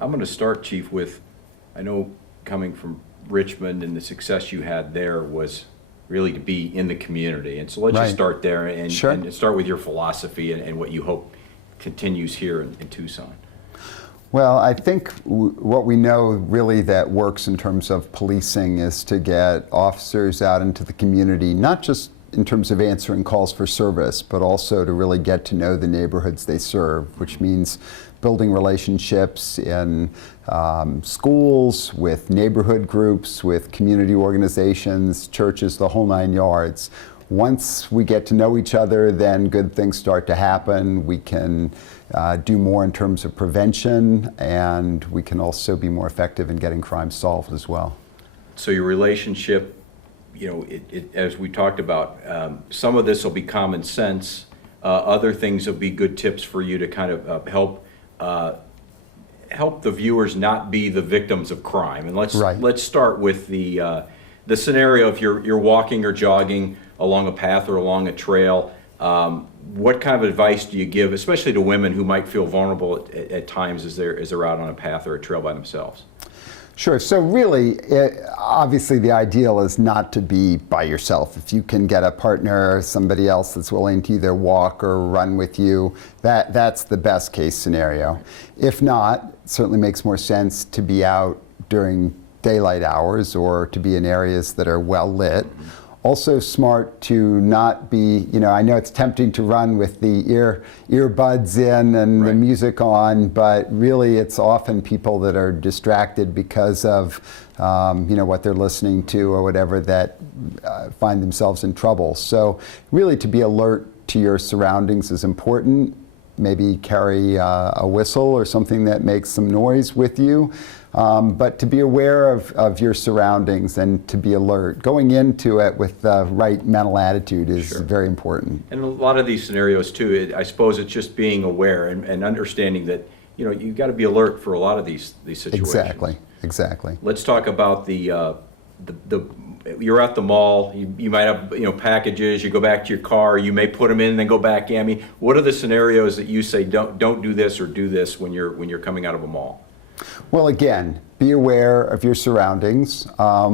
I'm going to start, Chief, with, I know coming from Richmond and the success you had there was really to be in the community. And so let's just start there and, and start with your philosophy and what you hope continues here in Tucson. Well, I think what we know really that works in terms of policing is to get officers out into the community, not just in terms of answering calls for service, but also to really get to know the neighborhoods they serve, which means building relationships in schools, with neighborhood groups, with community organizations, churches, the whole 9 yards. Once we get to know each other, then good things start to happen. We can do more in terms of prevention, and we can also be more effective in getting crime solved as well. So your relationship, you know, as we talked about, some of this will be common sense. Other things will be good tips for you to kind of help the viewers not be the victims of crime. And let's start with the scenario if you're walking or jogging along a path or along a trail. What kind of advice do you give, especially to women who might feel vulnerable at times as they're out on a path or a trail by themselves? Sure. So really, obviously the ideal is not to be by yourself. If you can get a partner, somebody else that's willing to either walk or run with you, that's the best case scenario. If not, it certainly makes more sense to be out during daylight hours or to be in areas that are well lit. Also smart to not be, you know, I know it's tempting to run with the earbuds in and the music on, but really it's often people that are distracted because of, you know, what they're listening to or whatever that find themselves in trouble. So really to be alert to your surroundings is important. Maybe carry a whistle or something that makes some noise with you. But to be aware of your surroundings and to be alert. Going into it with the right mental attitude is very important. And a lot of these scenarios too, I suppose it's just being aware and understanding that, you know, you've got to be alert for a lot of these situations. Exactly. Let's talk about you're at the mall, you might have, you know, packages, you go back to your car, you may put them in and then go back in. I mean, what are the scenarios that you say don't do this or do this when you're coming out of a mall? Well, again, be aware of your surroundings. A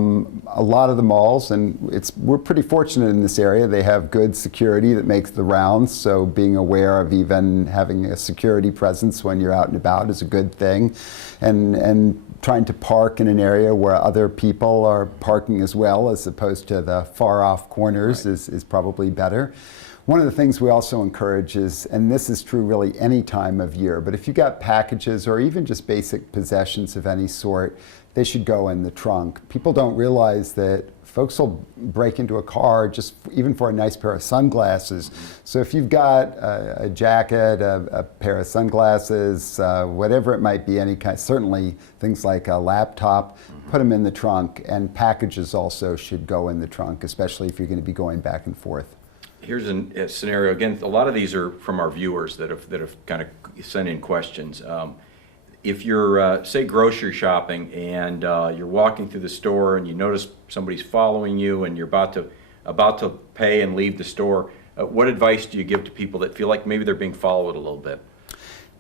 lot of the malls, and we're pretty fortunate in this area, they have good security that makes the rounds, so being aware of even having a security presence when you're out and about is a good thing. And trying to park in an area where other people are parking as well, as opposed to the far off corners, is probably better. One of the things we also encourage is, and this is true really any time of year, but if you got packages or even just basic possessions of any sort, they should go in the trunk. People don't realize that folks will break into a car just even for a nice pair of sunglasses. So if you've got a jacket, a pair of sunglasses, whatever it might be, any kind, certainly things like a laptop, put them in the trunk, and packages also should go in the trunk, especially if you're going to be going back and forth. Here's a scenario, again, a lot of these are from our viewers that have kind of sent in questions. If you're, say, grocery shopping and you're walking through the store and you notice somebody's following you and you're about to pay and leave the store, what advice do you give to people that feel like maybe they're being followed a little bit?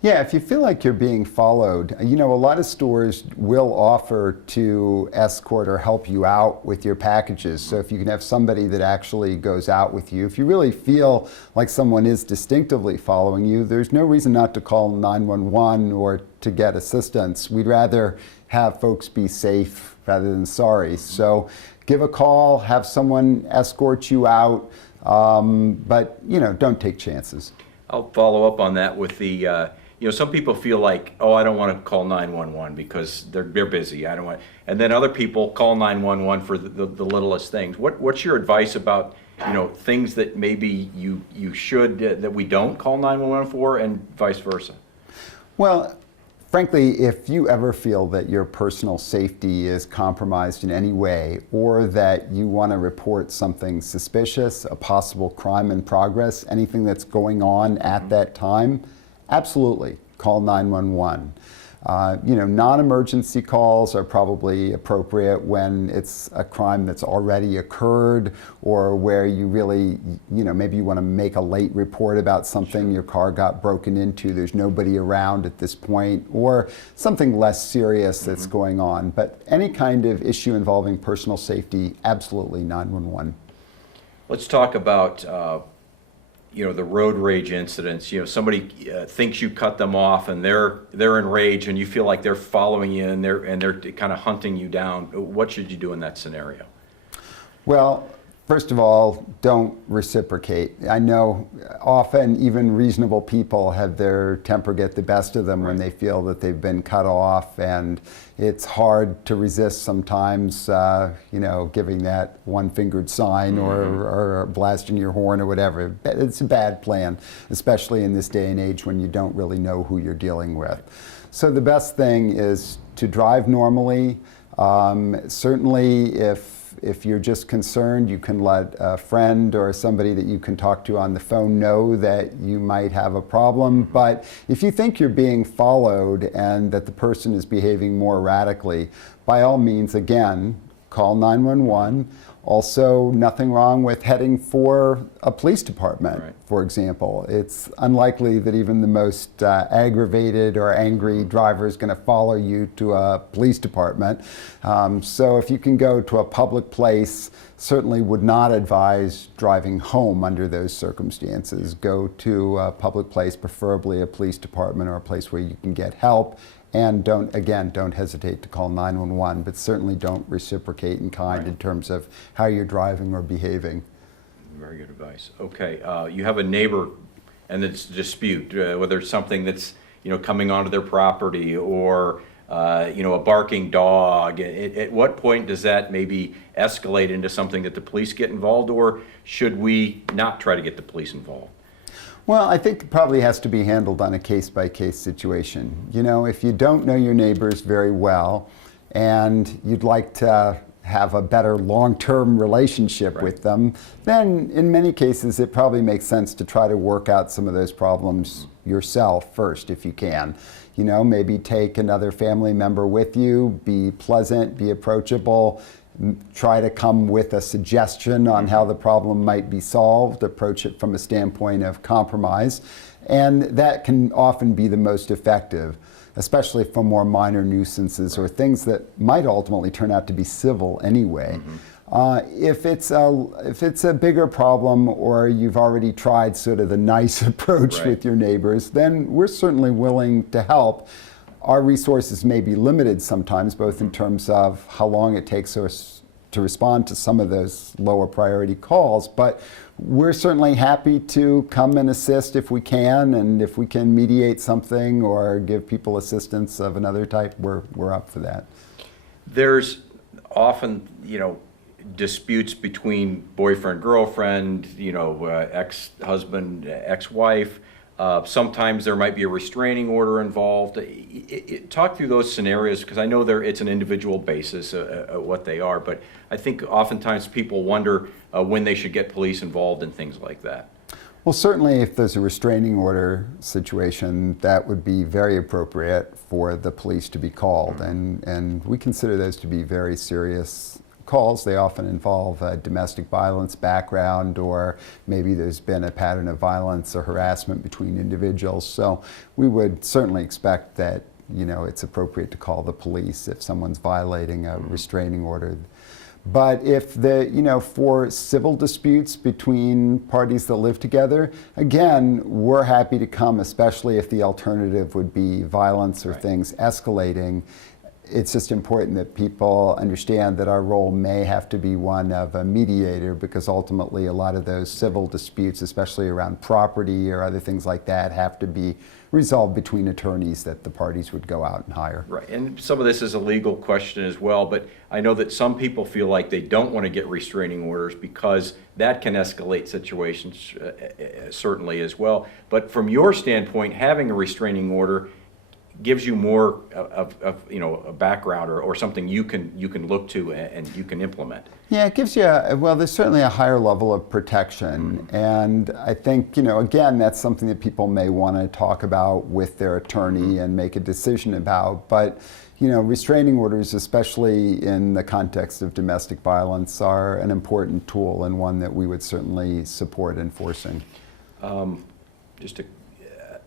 Yeah, if you feel like you're being followed, you know, a lot of stores will offer to escort or help you out with your packages. So if you can have somebody that actually goes out with you, if you really feel like someone is distinctively following you, there's no reason not to call 911 or to get assistance. We'd rather have folks be safe rather than sorry. So give a call, have someone escort you out, but, you know, don't take chances. I'll follow up on that with the, you know, some people feel like, oh, I don't want to call 911 because they're busy. I don't want, and then other people call 911 for the littlest things. What's your advice about, you know, things that maybe you should that we don't call 911 for, and vice versa? Well, frankly, if you ever feel that your personal safety is compromised in any way, or that you want to report something suspicious, a possible crime in progress, anything that's going on at that time, absolutely call 911. Non-emergency calls are probably appropriate when it's a crime that's already occurred, or where you really, maybe you want to make a late report about something, your car got broken into, there's nobody around at this point, or something less serious that's going on. But any kind of issue involving personal safety, absolutely 911. Let's talk about the road rage incidents. Somebody thinks you cut them off, and they're enraged, and you feel like they're following you, and they're kind of hunting you down. What should you do in that scenario? Well, first of all, don't reciprocate. I know often even reasonable people have their temper get the best of them when they feel that they've been cut off, and it's hard to resist sometimes, giving that one-fingered sign or blasting your horn or whatever. It's a bad plan, especially in this day and age when you don't really know who you're dealing with. So the best thing is to drive normally. Certainly if you're just concerned, you can let a friend or somebody that you can talk to on the phone know that you might have a problem. But if you think you're being followed and that the person is behaving more erratically, by all means, again, call 911. Also, nothing wrong with heading for a police department, for example. It's unlikely that even the most aggravated or angry driver is going to follow you to a police department. So if you can go to a public place, certainly would not advise driving home under those circumstances. Go to a public place, preferably a police department or a place where you can get help. And don't hesitate to call 911, but certainly don't reciprocate in kind in terms of how you're driving or behaving. Very good advice. Okay, you have a neighbor and it's a dispute, whether it's something that's, coming onto their property or, a barking dog. At what point does that maybe escalate into something that the police get involved, or should we not try to get the police involved? Well, I think it probably has to be handled on a case-by-case situation. If you don't know your neighbors very well and you'd like to have a better long-term relationship with them, then in many cases it probably makes sense to try to work out some of those problems yourself first if you can. Maybe take another family member with you, be pleasant, be approachable, try to come with a suggestion on how the problem might be solved, approach it from a standpoint of compromise, and that can often be the most effective, especially for more minor nuisances or things that might ultimately turn out to be civil anyway. If it's a bigger problem, or you've already tried sort of the nice approach with your neighbors, then we're certainly willing to help. Our resources may be limited sometimes, both in terms of how long it takes us to respond to some of those lower priority calls, but we're certainly happy to come and assist if we can, and if we can mediate something or give people assistance of another type, we're up for that. There's often, disputes between boyfriend, girlfriend, ex-husband, ex-wife. Sometimes there might be a restraining order involved. Talk through those scenarios, because I know it's an individual basis what they are, but I think oftentimes people wonder when they should get police involved in things like that. Well, certainly if there's a restraining order situation, that would be very appropriate for the police to be called, and we consider those to be very serious calls. They often involve a domestic violence background, or maybe there's been a pattern of violence or harassment between individuals. So we would certainly expect that it's appropriate to call the police if someone's violating a restraining order. But if for civil disputes between parties that live together, again, we're happy to come, especially if the alternative would be violence or things escalating. It's just important that people understand that our role may have to be one of a mediator, because ultimately a lot of those civil disputes, especially around property or other things like that, have to be resolved between attorneys that the parties would go out and hire. Right, and some of this is a legal question as well, but I know that some people feel like they don't want to get restraining orders because that can escalate situations certainly as well. But from your standpoint, having a restraining order gives you more of you know, a background or something you can look to and you can implement. Yeah, it gives you, well, there's certainly a higher level of protection. And I think, you know, again, that's something that people may want to talk about with their attorney and make a decision about. But, you know, restraining orders, especially in the context of domestic violence, are an important tool and one that we would certainly support enforcing. Just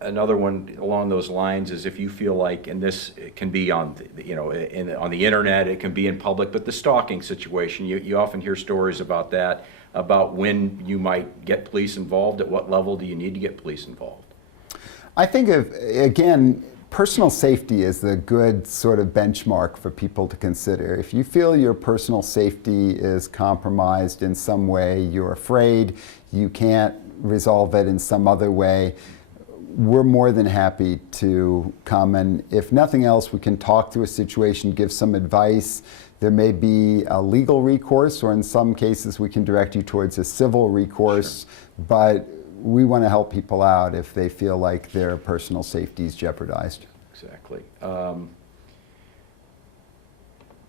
another one along those lines is if you feel like, and this can be on, you know, on the internet, it can be in public, but the stalking situation, you often hear stories about that, about when you might get police involved, at what level do you need to get police involved? I think again, personal safety is the good sort of benchmark for people to consider. If you feel your personal safety is compromised in some way, you're afraid, you can't resolve it in some other way, we're more than happy to come, and if nothing else, we can talk through a situation, give some advice. There may be a legal recourse, or in some cases we can direct you towards a civil recourse. Sure. But we want to help people out if they feel like their personal safety is jeopardized. Exactly.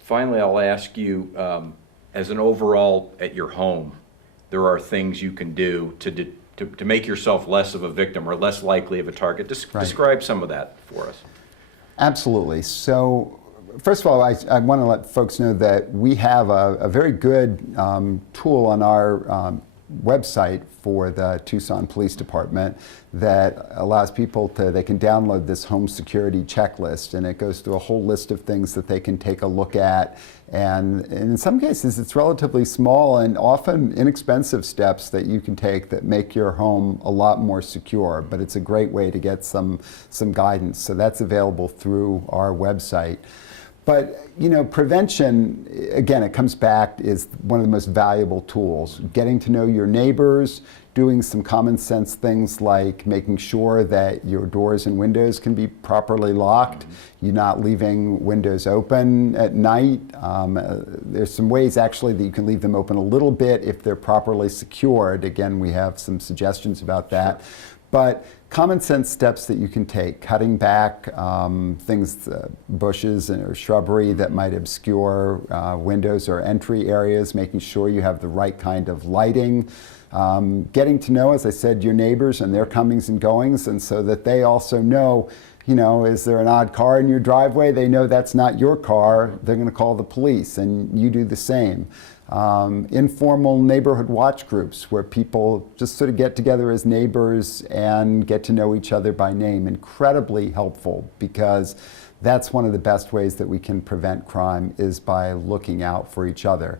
Finally, I'll ask you, as an overall at your home, there are things you can do to make yourself less of a victim or less likely of a target. Right. Describe some of that for us. Absolutely. So first of all, I want to let folks know that we have a very good tool on our website for the Tucson Police Department that allows people to, they can download this home security checklist, and it goes through a whole list of things that they can take a look at. And in some cases, it's relatively small and often inexpensive steps that you can take that make your home a lot more secure. But it's a great way to get some guidance. So that's available through our website. But, you know, prevention, again, it comes back, is one of the most valuable tools. Getting to know your neighbors, doing some common sense things like making sure that your doors and windows can be properly locked. You're not leaving windows open at night. There's some ways actually that you can leave them open a little bit if they're properly secured. Again, we have some suggestions about that. Sure. But common sense steps that you can take, cutting back things, bushes or shrubbery that might obscure windows or entry areas, making sure you have the right kind of lighting, getting to know, as I said, your neighbors and their comings and goings, and so that they also know, you know, is there an odd car in your driveway? They know that's not your car. They're going to call the police, and you do the same. Informal neighborhood watch groups where people just sort of get together as neighbors and get to know each other by name. Incredibly helpful, because that's one of the best ways that we can prevent crime, is by looking out for each other.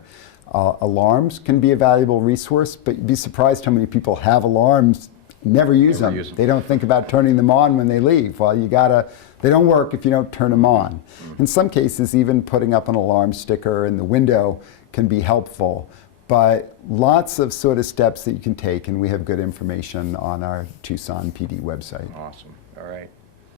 Alarms can be a valuable resource, but you'd be surprised how many people have alarms, never use them. They don't think about turning them on when they leave. Well, they don't work if you don't turn them on. In some cases, even putting up an alarm sticker in the window can be helpful, but lots of sort of steps that you can take, and we have good information on our Tucson PD website. Awesome. All right.